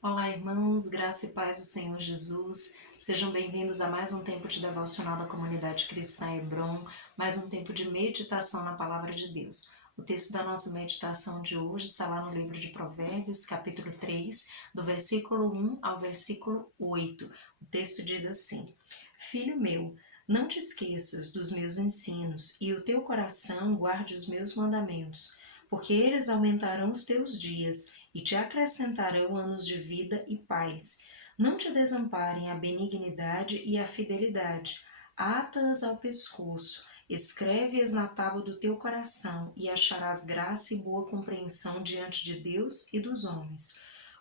Olá, irmãos, graça e paz do Senhor Jesus. Sejam bem-vindos a mais um tempo de devocional da comunidade cristã Hebron, mais um tempo de meditação na palavra de Deus. O texto da nossa meditação de hoje está lá no livro de Provérbios, capítulo 3, do versículo 1 ao versículo 8. O texto diz assim: Filho meu, não te esqueças dos meus ensinos e o teu coração guarde os meus mandamentos, porque eles aumentarão os teus dias e te acrescentarão anos de vida e paz. Não te desamparem a benignidade e a fidelidade. Ata-as ao pescoço, escreve-as na tábua do teu coração, e acharás graça e boa compreensão diante de Deus e dos homens.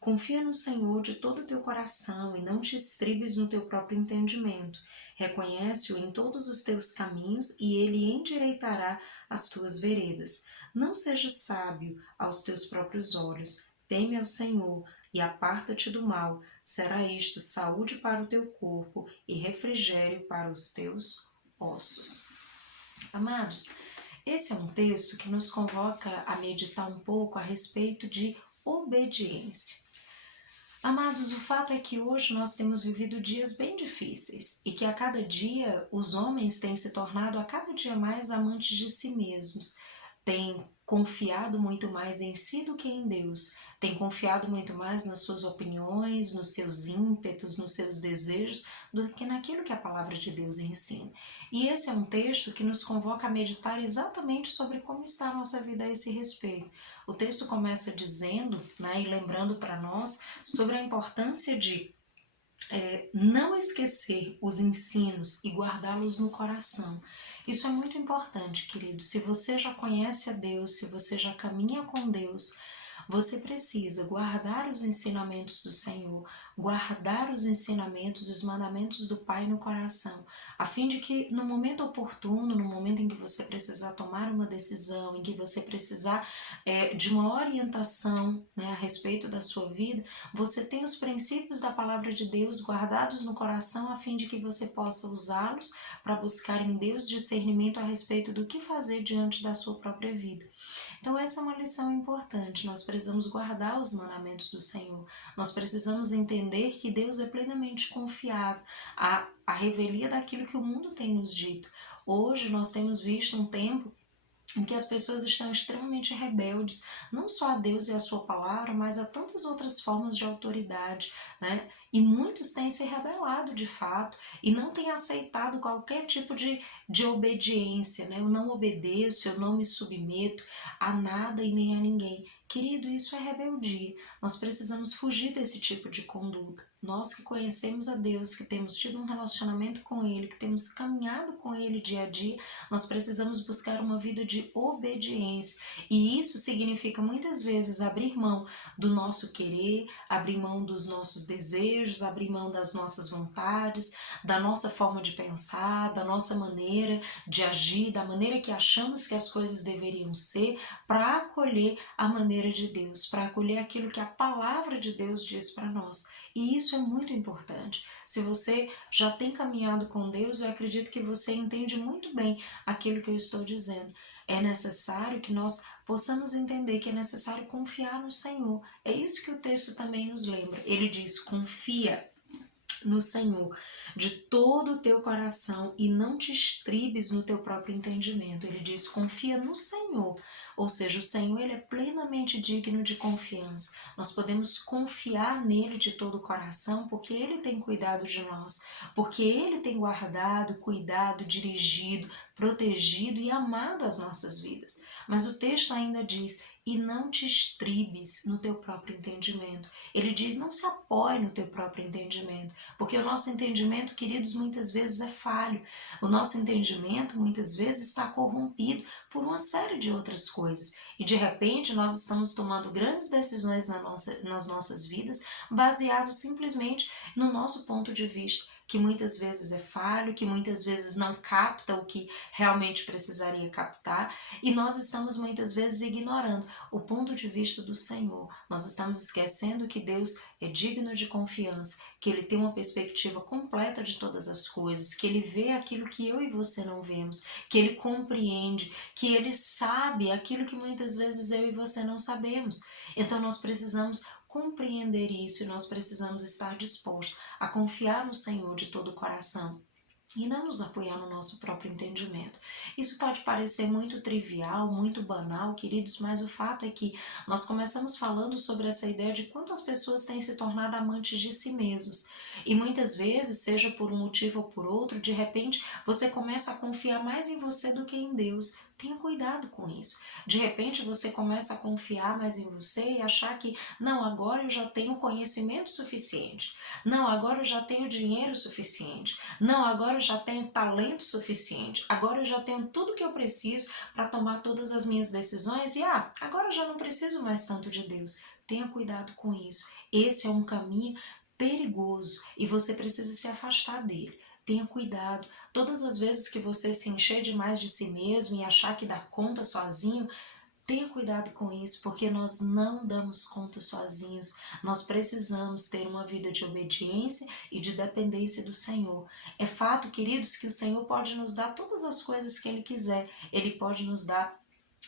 Confia no Senhor de todo o teu coração e não te estribes no teu próprio entendimento. Reconhece-o em todos os teus caminhos e ele endireitará as tuas veredas. Não sejas sábio aos teus próprios olhos. Teme ao Senhor e aparta-te do mal. Será isto saúde para o teu corpo e refrigério para os teus ossos. Amados, esse é um texto que nos convoca a meditar um pouco a respeito de obediência. Amados, o fato é que hoje nós temos vivido dias bem difíceis e que a cada dia os homens têm se tornado a cada dia mais amantes de si mesmos, têm confiado muito mais em si do que em Deus, têm confiado muito mais nas suas opiniões, nos seus ímpetos, nos seus desejos, do que naquilo que a palavra de Deus ensina. E esse é um texto que nos convoca a meditar exatamente sobre como está a nossa vida a esse respeito. O texto começa dizendo, e lembrando para nós sobre a importância de não esquecer os ensinos e guardá-los no coração. Isso é muito importante, querido. Se você já conhece a Deus, se você já caminha com Deus, você precisa guardar os ensinamentos do Senhor, guardar os ensinamentos e os mandamentos do Pai no coração, a fim de que no momento oportuno, no momento em que você precisar tomar uma decisão, em que você precisar de uma orientação, a respeito da sua vida, você tenha os princípios da palavra de Deus guardados no coração, a fim de que você possa usá-los para buscar em Deus discernimento a respeito do que fazer diante da sua própria vida. Então essa é uma lição importante, nós precisamos guardar os mandamentos do Senhor, nós precisamos entender que Deus é plenamente confiável, a revelia daquilo que o mundo tem nos dito. Hoje nós temos visto um tempo em que as pessoas estão extremamente rebeldes, não só a Deus e a sua palavra, mas a tantas outras formas de autoridade, E muitos têm se rebelado de fato e não têm aceitado qualquer tipo de obediência, Eu não obedeço, eu não me submeto a nada e nem a ninguém. Querido, isso é rebeldia. Nós precisamos fugir desse tipo de conduta. Nós que conhecemos a Deus, que temos tido um relacionamento com Ele, que temos caminhado com Ele dia a dia, nós precisamos buscar uma vida de obediência. E isso significa muitas vezes abrir mão do nosso querer, abrir mão dos nossos desejos, abrir mão das nossas vontades, da nossa forma de pensar, da nossa maneira de agir, da maneira que achamos que as coisas deveriam ser, para acolher a maneira de Deus, para acolher aquilo que a palavra de Deus diz para nós. E isso é muito importante. Se você já tem caminhado com Deus, eu acredito que você entende muito bem aquilo que eu estou dizendo. É necessário que nós possamos entender que é necessário confiar no Senhor. É isso que o texto também nos lembra. Ele diz: confia no Senhor de todo o teu coração e não te estribes no teu próprio entendimento. Ele diz: confia no Senhor. Ou seja, o Senhor, ele é plenamente digno de confiança. Nós podemos confiar nele de todo o coração porque ele tem cuidado de nós, porque ele tem guardado, cuidado, dirigido, protegido e amado as nossas vidas. Mas o texto ainda diz: e não te estribes no teu próprio entendimento. Ele diz: não se apoie no teu próprio entendimento, porque o nosso entendimento, queridos, muitas vezes é falho. O nosso entendimento muitas vezes está corrompido por uma série de outras coisas. E de repente nós estamos tomando grandes decisões nas nossas vidas baseados simplesmente no nosso ponto de vista, que muitas vezes é falho, que muitas vezes não capta o que realmente precisaria captar, e nós estamos muitas vezes ignorando o ponto de vista do Senhor. Nós estamos esquecendo que Deus é digno de confiança, que Ele tem uma perspectiva completa de todas as coisas, que Ele vê aquilo que eu e você não vemos, que Ele compreende, que Ele sabe aquilo que muitas vezes eu e você não sabemos. Então nós precisamos compreender isso e nós precisamos estar dispostos a confiar no Senhor de todo o coração e não nos apoiar no nosso próprio entendimento. Isso pode parecer muito trivial, muito banal, queridos, mas o fato é que nós começamos falando sobre essa ideia de quantas pessoas têm se tornado amantes de si mesmos. E muitas vezes, seja por um motivo ou por outro, de repente você começa a confiar mais em você do que em Deus. Tenha cuidado com isso. De repente você começa a confiar mais em você e achar que, não, agora eu já tenho conhecimento suficiente. Não, agora eu já tenho dinheiro suficiente. Não, agora eu já tenho talento suficiente. Agora eu já tenho tudo que eu preciso para tomar todas as minhas decisões e agora eu já não preciso mais tanto de Deus. Tenha cuidado com isso. Esse é um caminho perigoso e você precisa se afastar dele. Tenha cuidado. Todas as vezes que você se encher demais de si mesmo e achar que dá conta sozinho, tenha cuidado com isso, porque nós não damos conta sozinhos. Nós precisamos ter uma vida de obediência e de dependência do Senhor. É fato, queridos, que o Senhor pode nos dar todas as coisas que Ele quiser. Ele pode nos dar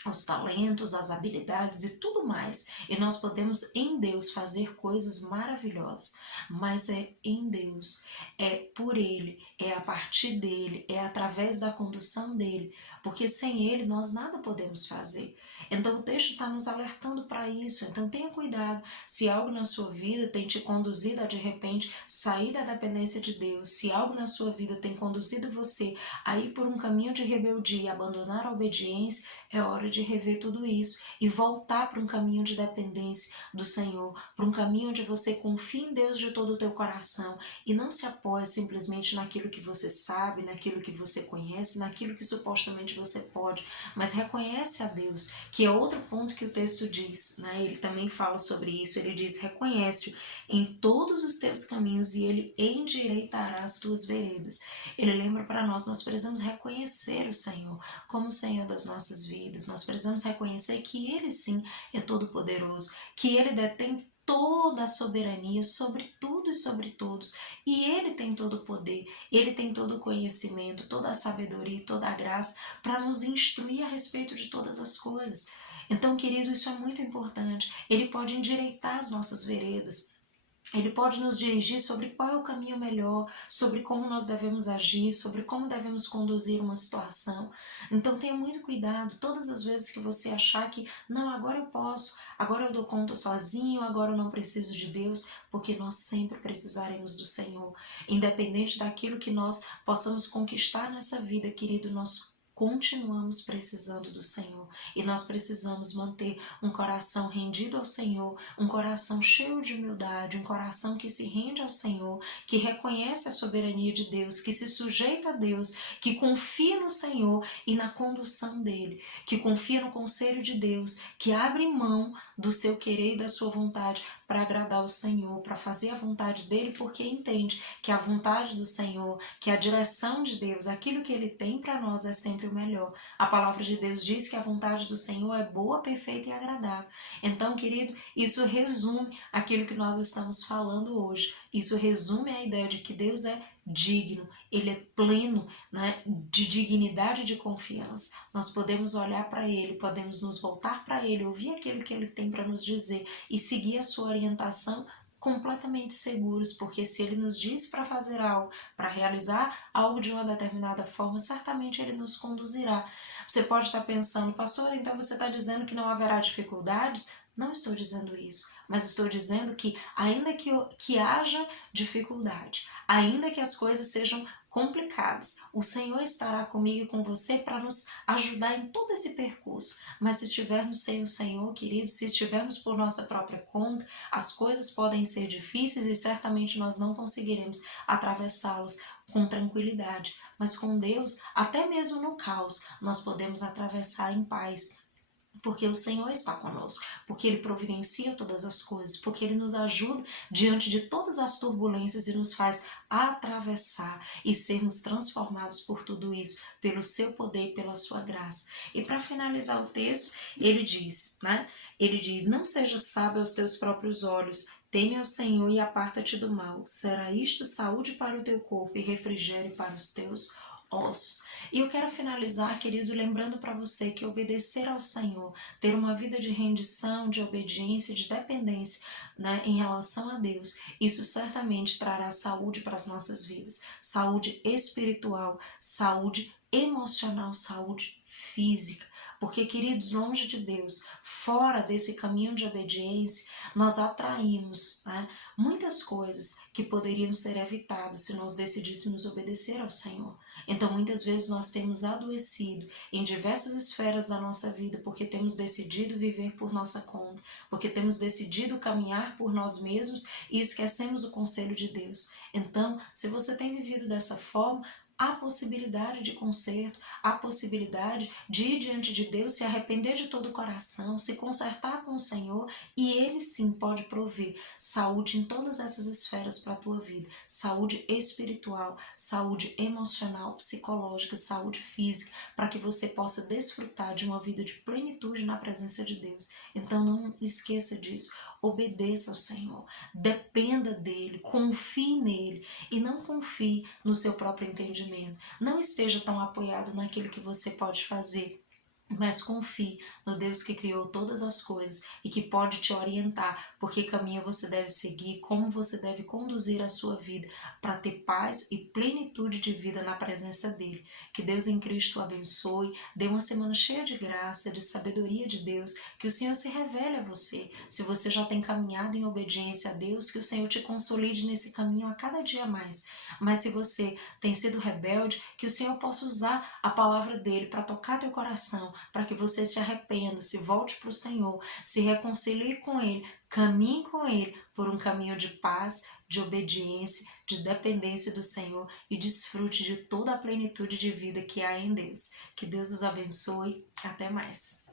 os talentos, as habilidades e tudo mais. E nós podemos em Deus fazer coisas maravilhosas, mas é em Deus, é por Ele, é a partir dEle, é através da condução dEle, porque sem Ele nós nada podemos fazer. Então o texto está nos alertando para isso, então tenha cuidado, se algo na sua vida tem te conduzido a de repente sair da dependência de Deus, se algo na sua vida tem conduzido você a ir por um caminho de rebeldia e abandonar a obediência, é hora de rever tudo isso e voltar para um caminho de dependência do Senhor, para um caminho onde você confia em Deus de todo o teu coração e não se apoia simplesmente naquilo que você sabe, naquilo que você conhece, naquilo que supostamente você pode, mas reconhece a Deus, que é outro ponto que o texto diz, né? Ele também fala sobre isso, ele diz, reconhece-o em todos os teus caminhos e ele endireitará as tuas veredas. Ele lembra para nós precisamos reconhecer o Senhor como o Senhor das nossas vidas, nós precisamos reconhecer que Ele sim é todo poderoso, que Ele detém toda a soberania sobre tudo e sobre todos, e Ele tem todo o poder, Ele tem todo o conhecimento, toda a sabedoria e toda a graça para nos instruir a respeito de todas as coisas. Então, querido, isso é muito importante. Ele pode endireitar as nossas veredas, ele pode nos dirigir sobre qual é o caminho melhor, sobre como nós devemos agir, sobre como devemos conduzir uma situação. Então tenha muito cuidado, todas as vezes que você achar que, não, agora eu posso, agora eu dou conta sozinho, agora eu não preciso de Deus, porque nós sempre precisaremos do Senhor. Independente daquilo que nós possamos conquistar nessa vida, querido, nós continuamos precisando do Senhor e nós precisamos manter um coração rendido ao Senhor, um coração cheio de humildade, um coração que se rende ao Senhor, que reconhece a soberania de Deus, que se sujeita a Deus, que confia no Senhor e na condução dele, que confia no conselho de Deus, que abre mão do seu querer e da sua vontade para agradar o Senhor, para fazer a vontade dele, porque entende que a vontade do Senhor, que a direção de Deus, aquilo que ele tem para nós é sempre o melhor. A palavra de Deus diz que a vontade do Senhor é boa, perfeita e agradável. Então, querido, isso resume aquilo que nós estamos falando hoje. Isso resume a ideia de que Deus é digno, Ele é pleno, né, de dignidade e de confiança. Nós podemos olhar para Ele, podemos nos voltar para Ele, ouvir aquilo que Ele tem para nos dizer e seguir a sua orientação completamente seguros, porque se Ele nos disse para fazer algo, para realizar algo de uma determinada forma, certamente Ele nos conduzirá. Você pode estar pensando, pastor, então você está dizendo que não haverá dificuldades? Não estou dizendo isso, mas estou dizendo que ainda que haja dificuldade, ainda que as coisas sejam complicadas, o Senhor estará comigo e com você para nos ajudar em todo esse percurso. Mas se estivermos sem o Senhor, querido, se estivermos por nossa própria conta, as coisas podem ser difíceis e certamente nós não conseguiremos atravessá-las com tranquilidade. Mas com Deus, até mesmo no caos, nós podemos atravessar em paz, porque o Senhor está conosco, porque Ele providencia todas as coisas, porque Ele nos ajuda diante de todas as turbulências e nos faz atravessar e sermos transformados por tudo isso, pelo seu poder e pela sua graça. E para finalizar o texto, ele diz, né? Ele diz, não seja sábio aos teus próprios olhos, teme ao Senhor e aparta-te do mal. Será isto saúde para o teu corpo e refrigério para os teus ossos. E eu quero finalizar, querido, lembrando para você que obedecer ao Senhor, ter uma vida de rendição, de obediência, de dependência, né, em relação a Deus, isso certamente trará saúde para as nossas vidas, saúde espiritual, saúde emocional, saúde física. Porque, queridos, longe de Deus, fora desse caminho de obediência, nós atraímos, né, muitas coisas que poderiam ser evitadas se nós decidíssemos obedecer ao Senhor. Então, muitas vezes nós temos adoecido em diversas esferas da nossa vida porque temos decidido viver por nossa conta, porque temos decidido caminhar por nós mesmos e esquecemos o conselho de Deus. Então, se você tem vivido dessa forma, há possibilidade de conserto, há possibilidade de ir diante de Deus, se arrepender de todo o coração, se consertar com o Senhor, e Ele sim pode prover saúde em todas essas esferas para a tua vida, saúde espiritual, saúde emocional, psicológica, saúde física, para que você possa desfrutar de uma vida de plenitude na presença de Deus. Então não esqueça disso, obedeça ao Senhor, dependa dEle, confie nele e não confie no seu próprio entendimento. Não esteja tão apoiado naquilo que você pode fazer, mas confie no Deus que criou todas as coisas e que pode te orientar por que caminho você deve seguir, como você deve conduzir a sua vida para ter paz e plenitude de vida na presença dele. Que Deus em Cristo o abençoe, dê uma semana cheia de graça, de sabedoria de Deus, que o Senhor se revele a você. Se você já tem caminhado em obediência a Deus, que o Senhor te consolide nesse caminho a cada dia mais. Mas se você tem sido rebelde, que o Senhor possa usar a palavra dele para tocar teu coração, para que você se arrependa, se volte para o Senhor, se reconcilie com Ele, caminhe com Ele por um caminho de paz, de obediência, de dependência do Senhor e desfrute de toda a plenitude de vida que há em Deus. Que Deus os abençoe. Até mais.